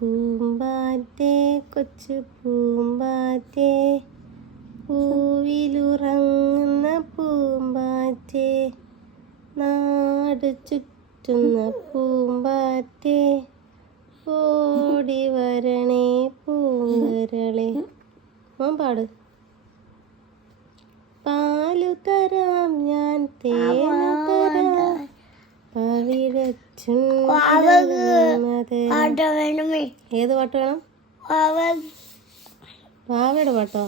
പൂമ്പാറ്റേ കൊച്ചു പൂമ്പാറ്റേ. പൂവിലുറങ്ങുന്ന പൂമ്പാറ്റേ. നാട് ചുറ്റുന്ന പൂമ്പാറ്റേ. ഓടി വരണേ പൂങ്കരളെ പാട്. പാലു തരാം ഞാൻ തേനു തരാം. വേണമേ ഏത് പാട്ട് വേണം? പാവയുടെ പാട്ടോ?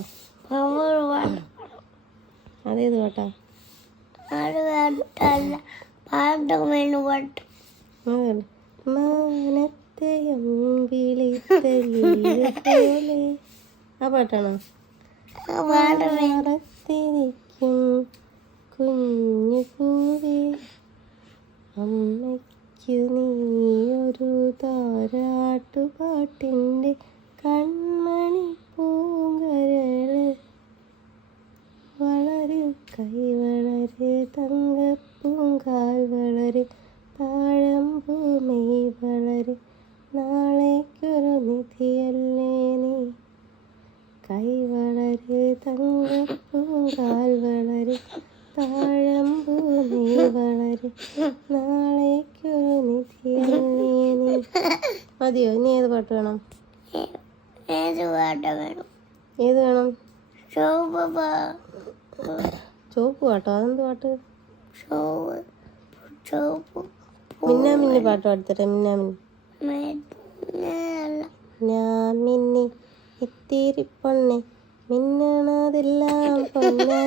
അതേത് പാട്ടാ? ആ പാട്ടാണോ? കുഞ്ഞു പൂവേ അമ്മയ്ക്കു നീയൊരു താരാട്ടുപാട്ടിന്റെ കൺമണി പൂങ്കരൾ. വളരെ കൈ വളരെ തങ്കപ്പൂങ്കാൽ വളരെ താഴമ്പൂമൈ വളരെ. നാളേക്കൊരു നിധിയല്ലേ നീ? കൈ വളരെ തങ്കപ്പൂങ്കാൽ വളര് ഭൂമി വളര് നാളേക്കൊരു നിധിയല്ലേ നീ മതിയോ? ഇനി ഏത് പാട്ട് വേണം? ഏത് പാട്ട് വേണം? ഏത് വേണം? ചുവപ്പ് ചുവപ്പ് പാട്ടോ? അതെന്ത് പാട്ട്? മിന്നാമിന്നി പാട്ട് പാടിത്തരാം മിന്നാമിന്നി. ഞാൻ മിന്നി ഇത്തിരി പൊണ്ണെ മിന്നണതെല്ലാം പൊന്നെ